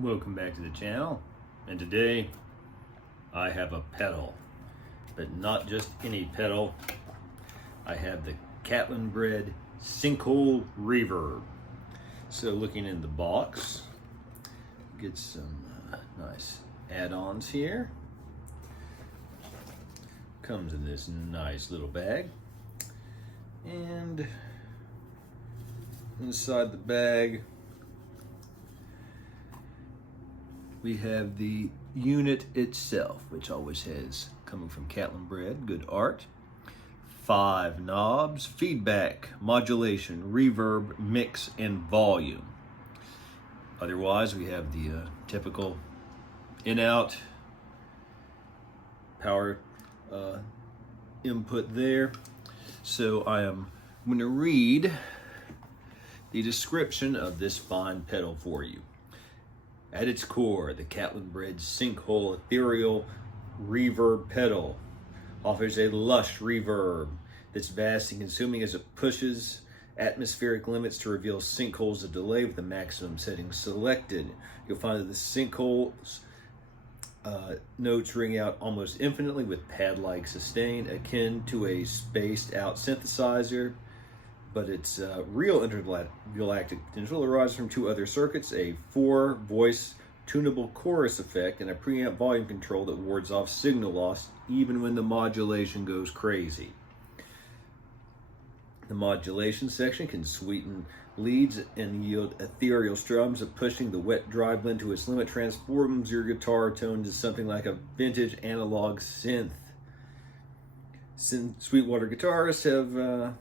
Welcome back to the channel, and today I have a pedal, but not just any pedal. I have the Catalinbread Sinkhole Reverb. So looking in the box, get some nice add-ons here. Comes in this nice little bag, and inside the bag we have the unit itself, which always has, coming from Catalinbread, good art. 5 knobs, feedback, modulation, reverb, mix, and volume. Otherwise, we have the typical in-out power input there. So I am going to read the description of this fine pedal for you. At its core, the Catalinbread Sinkhole Ethereal Reverb pedal offers a lush reverb that's vast and consuming as it pushes atmospheric limits to reveal sinkholes of delay with the maximum settings selected. You'll find that the sinkholes notes ring out almost infinitely with pad-like sustain, akin to a spaced-out synthesizer, but its real intergalactic potential arises from 2 other circuits, a 4-voice tunable chorus effect and a preamp volume control that wards off signal loss even when the modulation goes crazy. The modulation section can sweeten leads and yield ethereal strums that, pushing the wet-dry blend to its limit, transforms your guitar tone into something like a vintage analog synth. Sweetwater guitarists have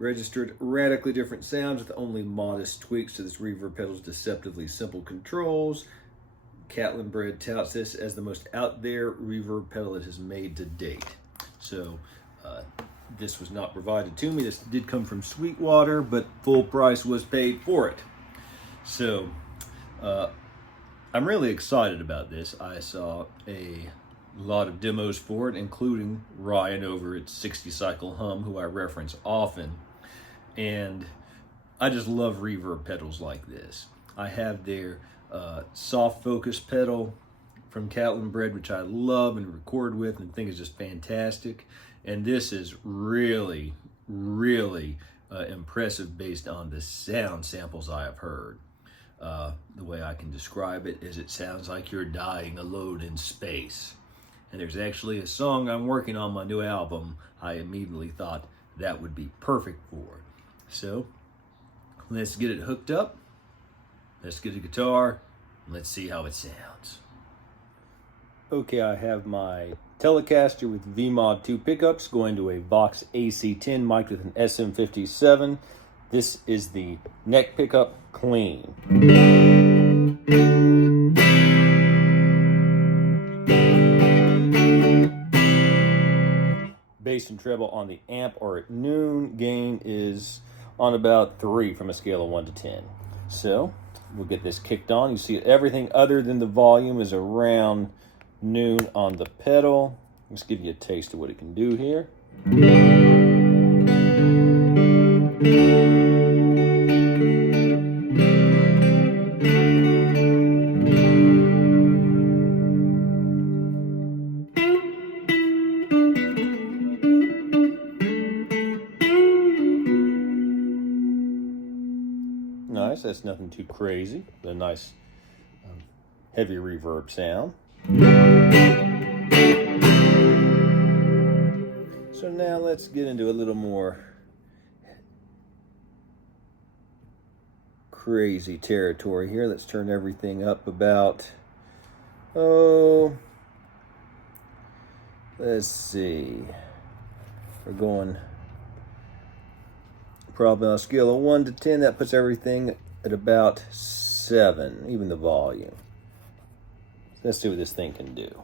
registered radically different sounds with only modest tweaks to this reverb pedal's deceptively simple controls. Catalinbread touts this as the most out there reverb pedal it has made to date. So this was not provided to me. This did come from Sweetwater, but full price was paid for it. So I'm really excited about this. I saw a lot of demos for it, including Ryan over at 60 Cycle Hum, who I reference often. And I just love reverb pedals like this. I have their soft focus pedal from Catalinbread, which I love and record with and think is just fantastic. And this is really, really impressive based on the sound samples I have heard. The way I can describe it is it sounds like you're dying alone in space. And there's actually a song I'm working on my new album I immediately thought that would be perfect for. So let's get it hooked up. Let's get a guitar and let's see how it sounds. Okay, I have my Telecaster with VMod 2 pickups going to a Vox AC10 mic with an SM57. This is the neck pickup clean. Bass and treble on the amp are at noon. Gain is on about 3 from a scale of 1 to 10. So we'll get this kicked on. You see everything other than the volume is around noon on the pedal. Let's give you a taste of what it can do here. Nice, that's nothing too crazy. A nice heavy reverb sound. So now let's get into a little more crazy territory here. Let's turn everything up about, let's see. We're going probably on a scale of 1 to 10. That puts everything at about 7, even the volume. Let's see what this thing can do.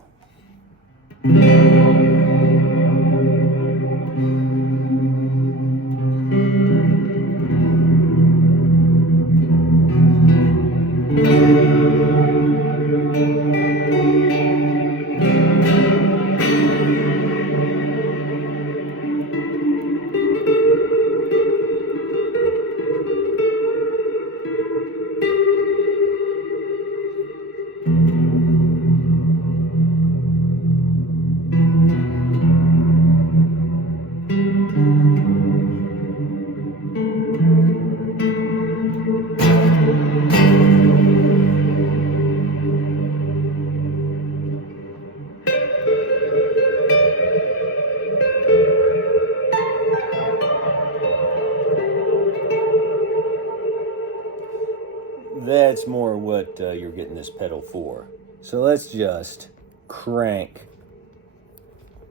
that's more what you're getting this pedal for. So let's just crank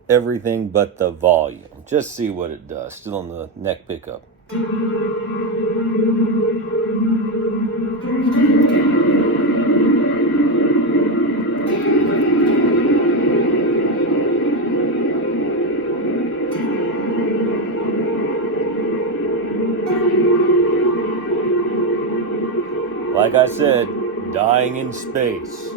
everything but the volume. Just see what it does. Still on the neck pickup. Like I said, dying in space.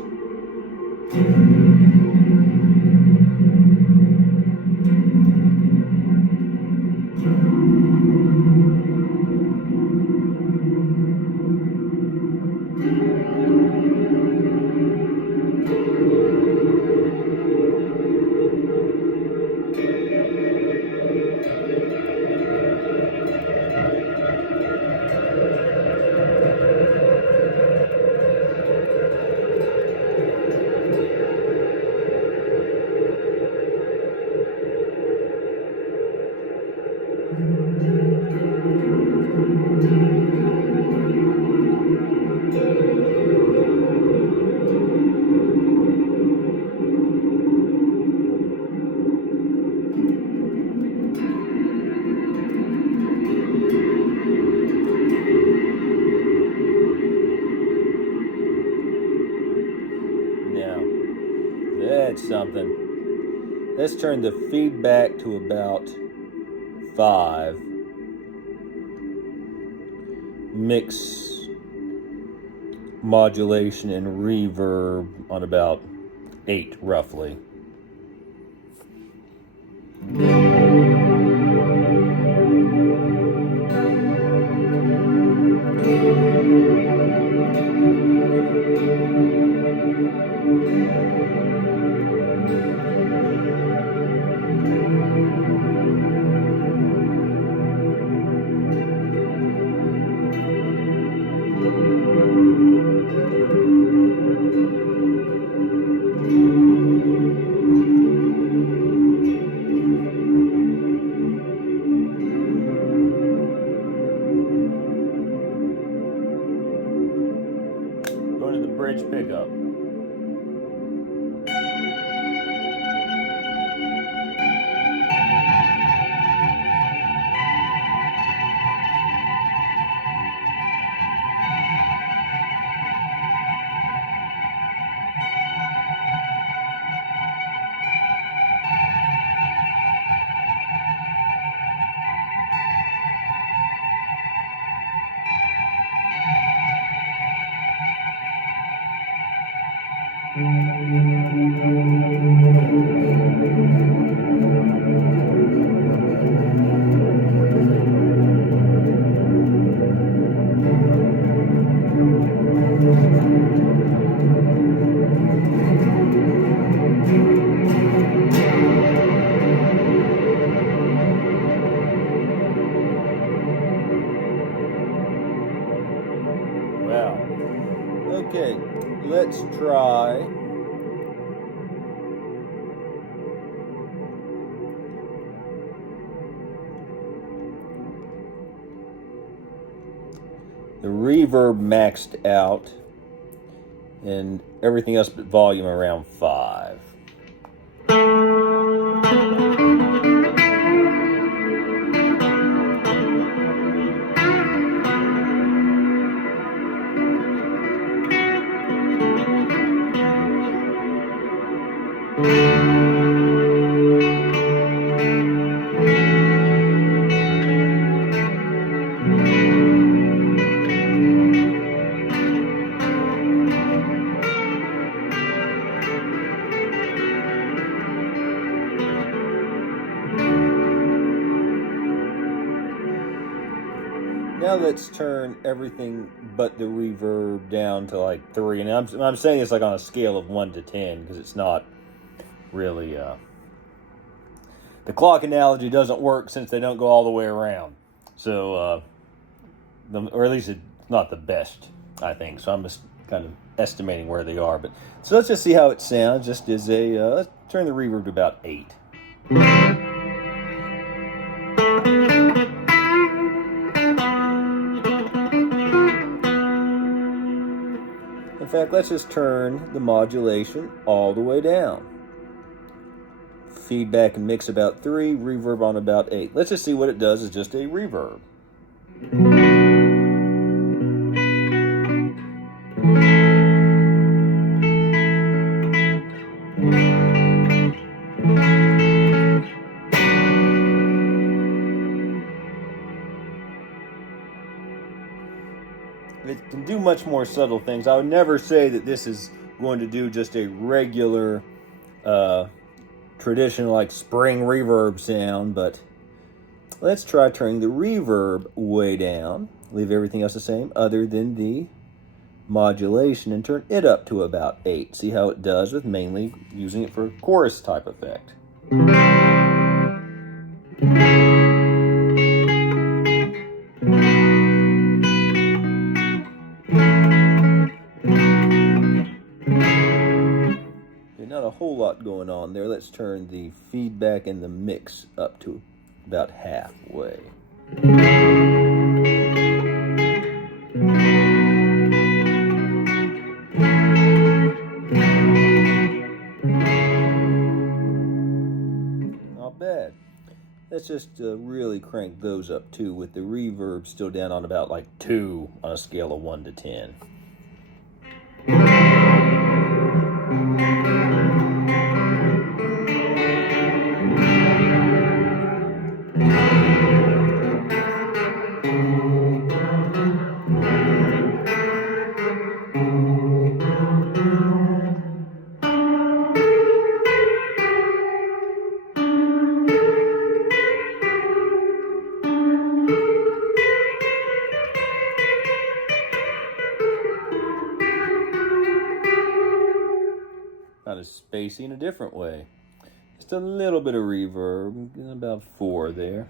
That's something. Let's turn the feedback to about 5. Mix modulation and reverb on about 8 roughly. Going to the bridge pickup. Wow. Okay, let's try the reverb maxed out and everything else but volume around 5. Now let's turn everything but the reverb down to like 3. And I'm saying it's like on a scale of 1 to 10 because it's not really... the clock analogy doesn't work since they don't go all the way around. So, or at least it's not the best, I think. So I'm just kind of estimating where they are. But so let's just see how it sounds. Just as a let's turn the reverb to about 8. In fact, let's just turn the modulation all the way down. Feedback and mix about 3, reverb on about 8. Let's just see what it does as just a reverb. It can do much more subtle things. I would never say that this is going to do just a regular traditional like spring reverb sound, but let's try turning the reverb way down. Leave everything else the same other than the modulation and turn it up to about 8. See how it does with mainly using it for chorus type effect. Not a whole lot going on there. Let's turn the feedback and the mix up to about halfway. Not bad. Let's just really crank those up too, with the reverb still down on about like 2 on a scale of 1 to 10. Kind of spacey in a different way. Just a little bit of reverb, about 4 there.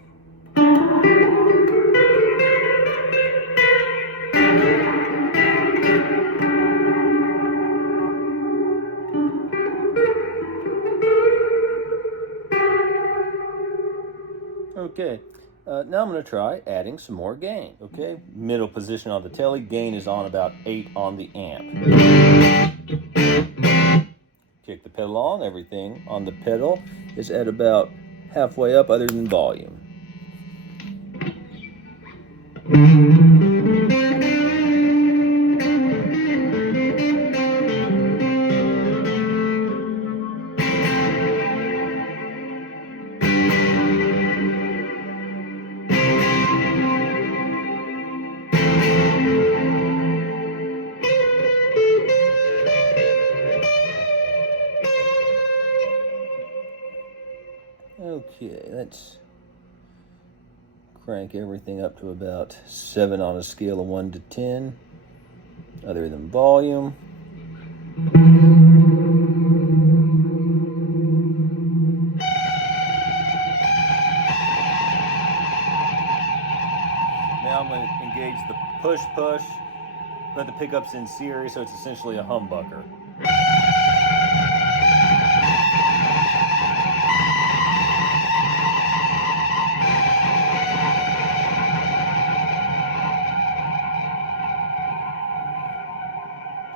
Okay, now I'm going to try adding some more gain. Okay, middle position on the telly, gain is on about 8 on the amp. Kick the pedal on, everything on the pedal is at about halfway up other than volume. Okay, let's crank everything up to about 7 on a scale of 1 to 10, other than volume. Now I'm going to engage the push, put the pickups in series, so it's essentially a humbucker.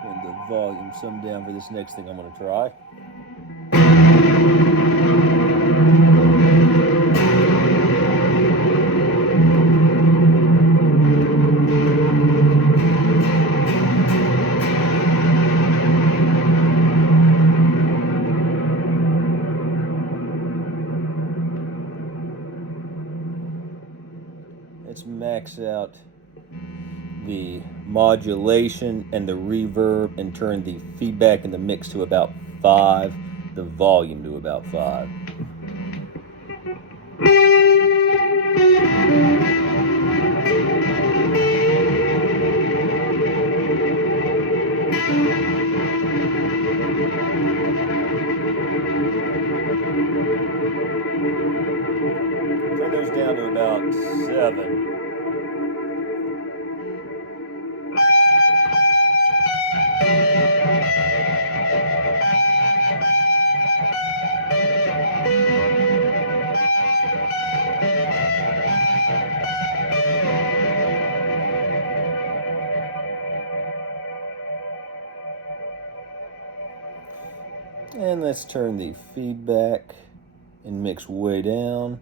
Turn the volume some down for this next thing I'm going to try. Let's max out the modulation and the reverb and turn the feedback and the mix to about 5, the volume to about 5. Turn those down to about 7. And let's turn the feedback and mix way down.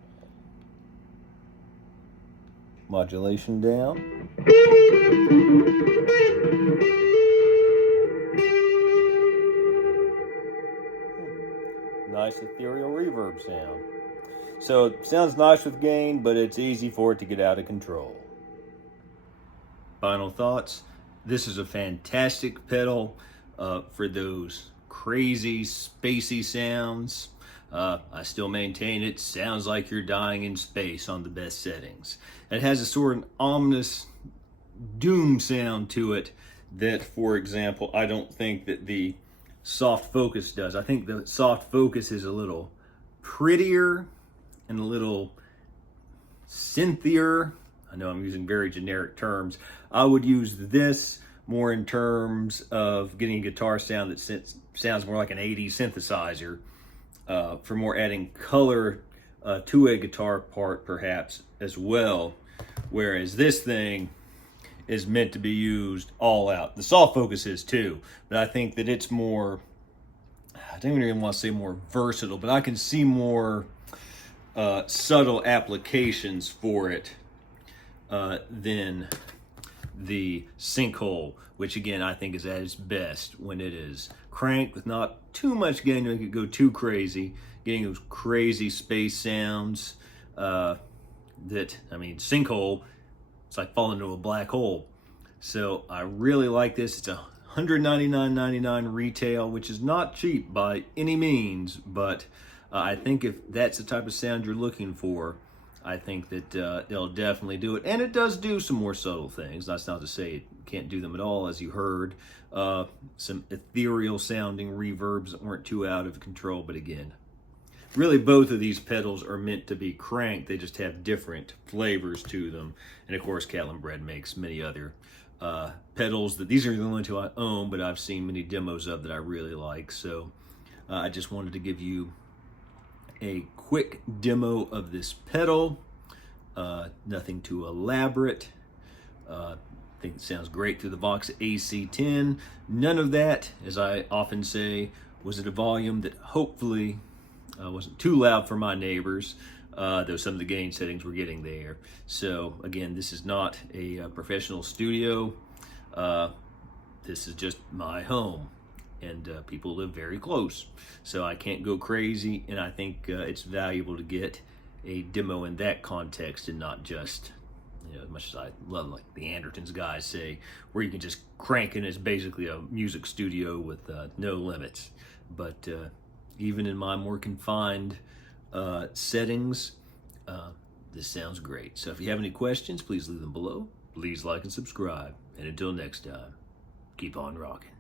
Modulation down. Nice ethereal reverb sound. So it sounds nice with gain, but it's easy for it to get out of control. Final thoughts. This is a fantastic pedal for those crazy, spacey sounds. I still maintain it sounds like you're dying in space on the best settings. It has a sort of ominous doom sound to it that, for example, I don't think that the soft focus does. I think the soft focus is a little prettier and a little synthier. I know I'm using very generic terms. I would use this more in terms of getting a guitar sound that sounds more like an 80s synthesizer, for more adding color to a guitar part perhaps as well. Whereas this thing is meant to be used all out. The soft focus is too, but I think that it's more, I don't even want to say more versatile, but I can see more subtle applications for it than the Sinkhole, which again I think is at its best when it is cranked with not too much gain to make it go too crazy, getting those crazy space sounds Sinkhole, it's like falling into a black hole. So I really like this. It's $199.99 retail, which is not cheap by any means, but I think if that's the type of sound you're looking for, I think that it'll definitely do it. And it does do some more subtle things. That's not to say it can't do them at all, as you heard. Some ethereal sounding reverbs that weren't too out of control, but again, really both of these pedals are meant to be cranked. They just have different flavors to them. And of course, Catalinbread makes many other pedals that these are the only two I own, but I've seen many demos of that I really like. So I just wanted to give you a quick demo of this pedal. Nothing too elaborate. I think it sounds great through the Vox AC10. None of that, as I often say, was at a volume that hopefully wasn't too loud for my neighbors, though some of the gain settings were getting there. So again, this is not a professional studio. This is just my home, and people live very close, so I can't go crazy, and I think it's valuable to get a demo in that context and not just, as much as I love, like the Andertons guys say, where you can just crank and it's basically a music studio with no limits. But even in my more confined settings, this sounds great. So if you have any questions, please leave them below. Please like and subscribe. And until next time, keep on rocking.